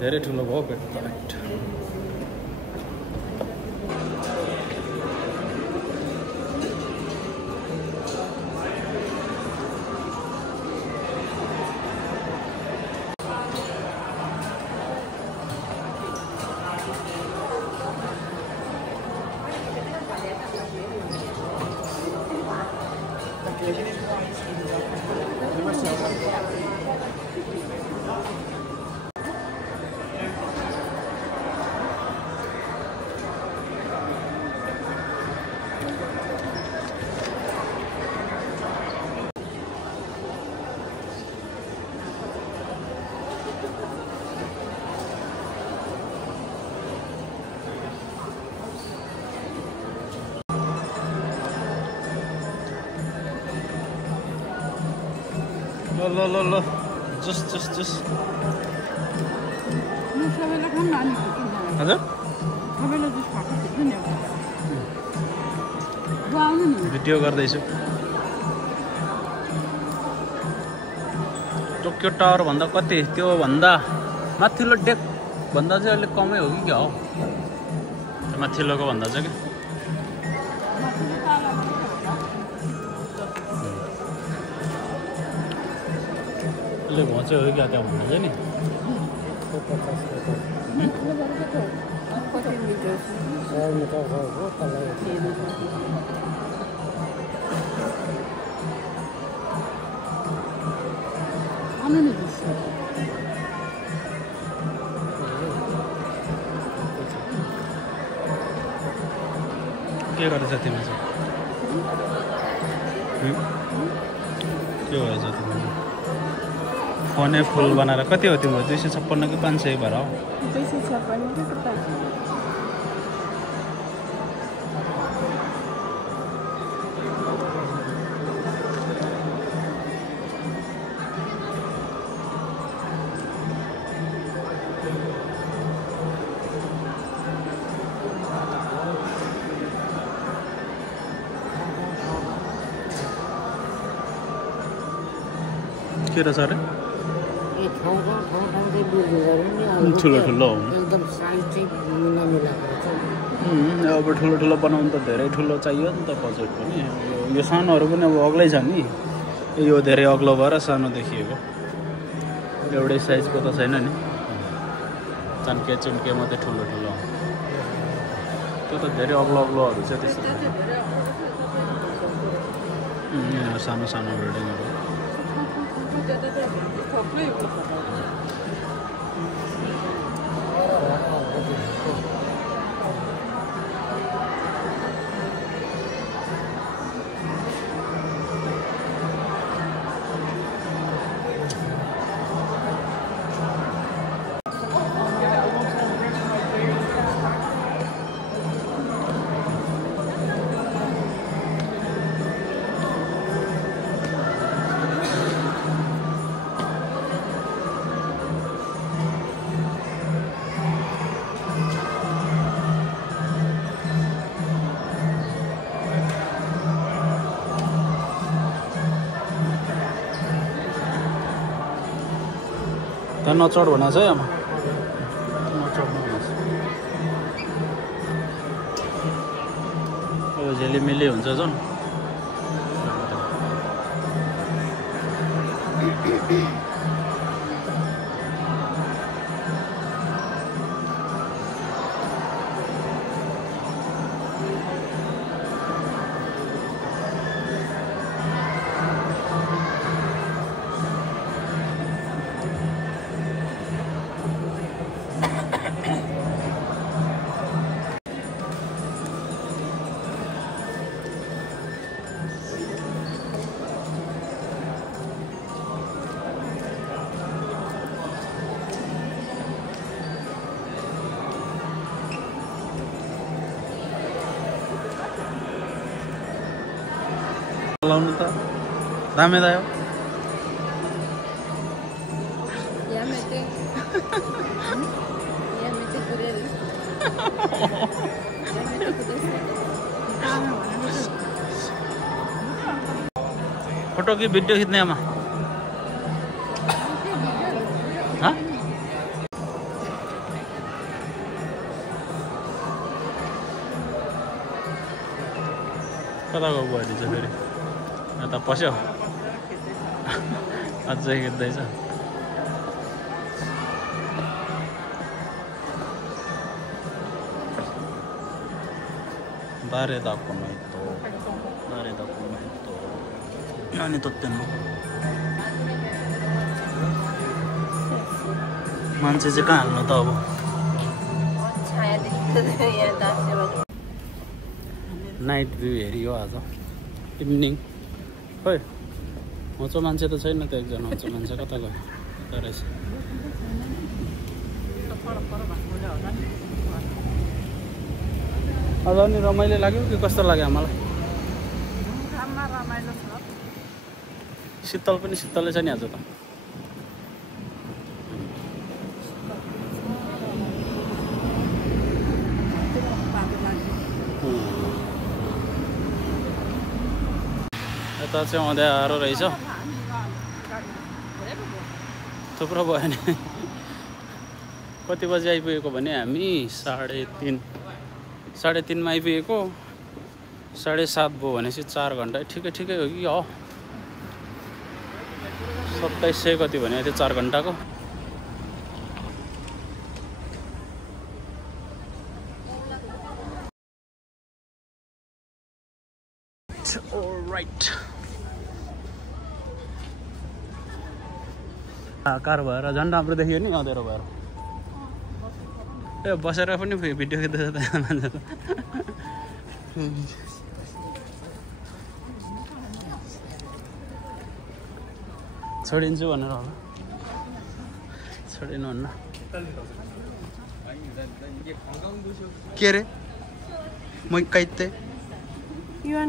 धेरै ठुलो भयो पेट करेक्ट ल जुस हजुर भिडियो गर्दैछु टोकियो टावर भन्दा कति त्यो भन्दा माथिल्लो डेक भन्दा चाहिँ अलिक कमै हो कि क्या हो माथिल्लोको भन्दा चाहिँ कि घोचे हो क्या त्यहाँ भन्नु चाहिँ नि के गर्दैछ तिमी चाहिँ के भएछ तिमी फोनै फुल बनाएर कति हो तिम्रो 256 कि 500 भएर हो 256 के रहेछ अरे ठुलो एकदम साइज चाहिँ मिला मिलाएको छ अब ठुलो बनाउनु त धेरै ठुलो चाहियो नि त बजेट पनि यो सानोहरू पनि अब अग्लै छ नि यो धेरै अग्लो भएर सानो देखिएको एउटै साइजको त छैन नि चन्के चुन्के मात्रै ठुलो त्यो त धेरै अग्लोहरू छ त्यस्तो सानो बिल्डिङहरू त्यहाँ नचढ भनेको छ है आमा यो झेलिमिली हुन्छ झन् लाउनु त दामी दायो फोटो की वीडियो खींचने आमा हाँ कता गयो बुहारी चाहिँ फेरि यता पस्यो अझै हिँड्दैछ Dare da commento何撮ってんのमान्छे चाहिँ कहाँ हाल्नु त अब नाइट भ्यू हेरियो आज इभिनिङ खै होचो मान्छे त छैन त एकजना होचो मान्छे कता गयो यता रहेछ आज नि रमाइलो लाग्यो कि कस्तो लाग्यो मलाई शीतल पनि शीतलै छ नि आज त यता चाहिँ आउँदै आएर रहेछ थुप्रो भयो नि कति बजी आइपुगेको भने हामी 3:30 मा आइपुगेको 7:30 भयो भनेपछि 4 घन्टा ठिकै हो कि हो 2700 कति भने त्यो 4 घन्टाको अलराइट कार भएर झन् राम्रो देखियो नि अँधेरो भएर ए बसेर पनि भिडियो खिच्दैछ त मान्छे त छोडिन्छु भनेर होला छोडिनुहुन्न के रे मै काइते यो